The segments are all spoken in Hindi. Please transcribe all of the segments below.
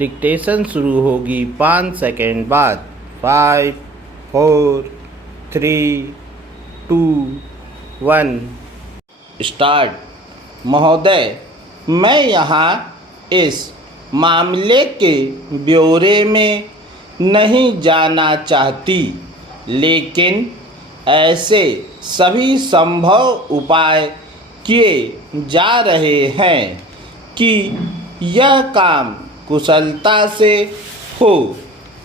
डिक्टेशन शुरू होगी 5 सेकेंड बाद। 5 4 3 2 1 स्टार्ट। महोदय, मैं यहाँ इस मामले के ब्यौरे में नहीं जाना चाहती, लेकिन ऐसे सभी संभव उपाय किए जा रहे हैं कि यह काम कुशलता से हो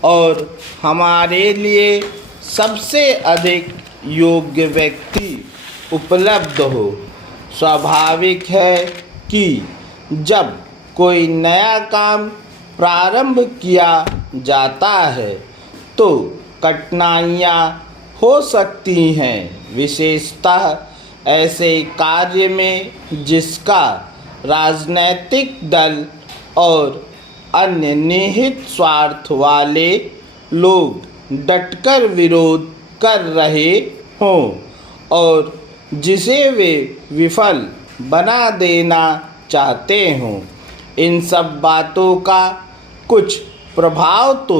और हमारे लिए सबसे अधिक योग्य व्यक्ति उपलब्ध हो। स्वाभाविक है कि जब कोई नया काम प्रारंभ किया जाता है तो कठिनाइयाँ हो सकती हैं, विशेषतः ऐसे कार्य में जिसका राजनैतिक दल और अन्य निहित स्वार्थ वाले लोग डटकर विरोध कर रहे हों और जिसे वे विफल बना देना चाहते हों। इन सब बातों का कुछ प्रभाव तो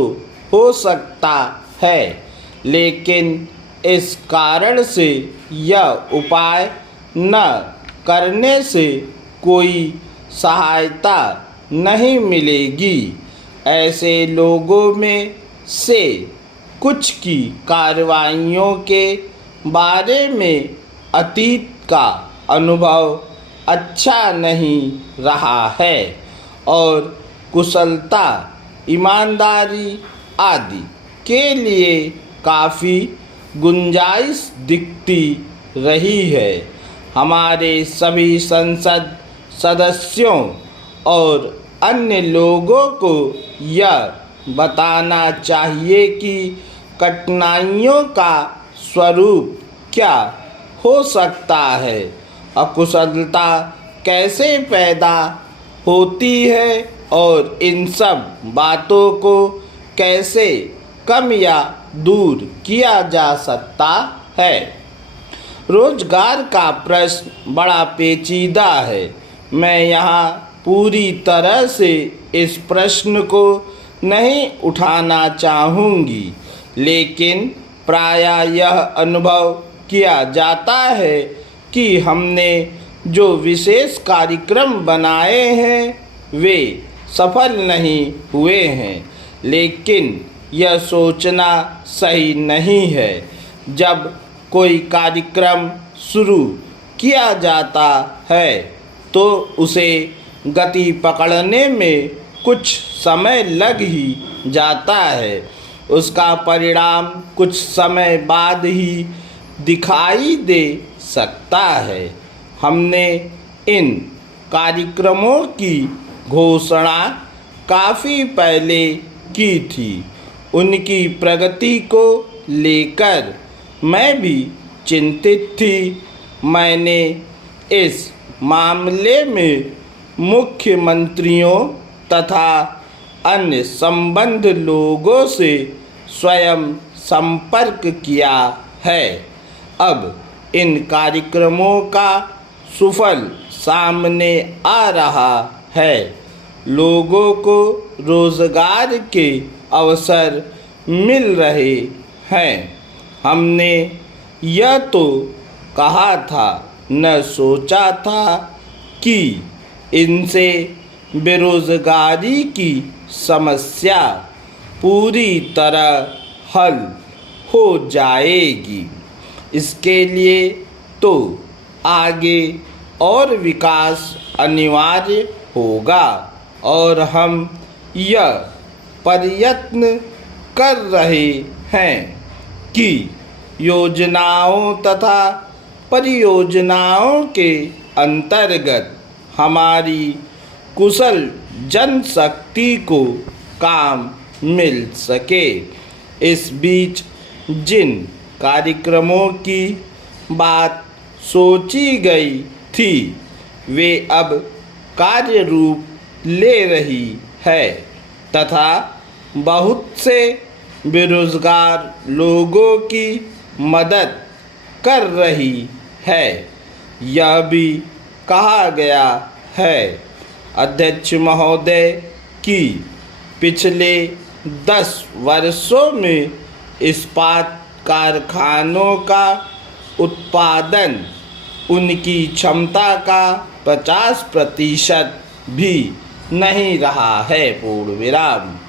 हो सकता है, लेकिन इस कारण से यह उपाय न करने से कोई सहायता नहीं मिलेगी। ऐसे लोगों में से कुछ की कार्रवाइयों के बारे में अतीत का अनुभव अच्छा नहीं रहा है और कुशलता, ईमानदारी आदि के लिए काफ़ी गुंजाइश दिखती रही है। हमारे सभी संसद सदस्यों और अन्य लोगों को यह बताना चाहिए कि कठिनाइयों का स्वरूप क्या हो सकता है, अकुशलता कैसे पैदा होती है और इन सब बातों को कैसे कम या दूर किया जा सकता है। रोजगार का प्रश्न बड़ा पेचीदा है। मैं यहाँ पूरी तरह से इस प्रश्न को नहीं उठाना चाहूँगी, लेकिन प्रायः यह अनुभव किया जाता है कि हमने जो विशेष कार्यक्रम बनाए हैं वे सफल नहीं हुए हैं। लेकिन यह सोचना सही नहीं है। जब कोई कार्यक्रम शुरू किया जाता है तो उसे गति पकड़ने में कुछ समय लग ही जाता है। उसका परिणाम कुछ समय बाद ही दिखाई दे सकता है। हमने इन कार्यक्रमों की घोषणा काफ़ी पहले की थी। उनकी प्रगति को लेकर मैं भी चिंतित थी। मैंने इस मामले में मुख्यमंत्रियों तथा अन्य संबद्ध लोगों से स्वयं संपर्क किया है। अब इन कार्यक्रमों का सुफल सामने आ रहा है। लोगों को रोजगार के अवसर मिल रहे हैं। हमने यह तो कहा था, न सोचा था कि इनसे बेरोजगारी की समस्या पूरी तरह हल हो जाएगी। इसके लिए तो आगे और विकास अनिवार्य होगा और हम यह प्रयत्न कर रहे हैं कि योजनाओं तथा परियोजनाओं के अंतर्गत हमारी कुशल जनशक्ति को काम मिल सके। इस बीच जिन कार्यक्रमों की बात सोची गई थी वे अब कार्य रूप ले रही है तथा बहुत से बेरोजगार लोगों की मदद कर रही है। यह भी कहा गया है, अध्यक्ष महोदय, कि पिछले 10 वर्षों में इस्पात कारखानों का उत्पादन उनकी क्षमता का 50% भी नहीं रहा है। पूर्ण विराम।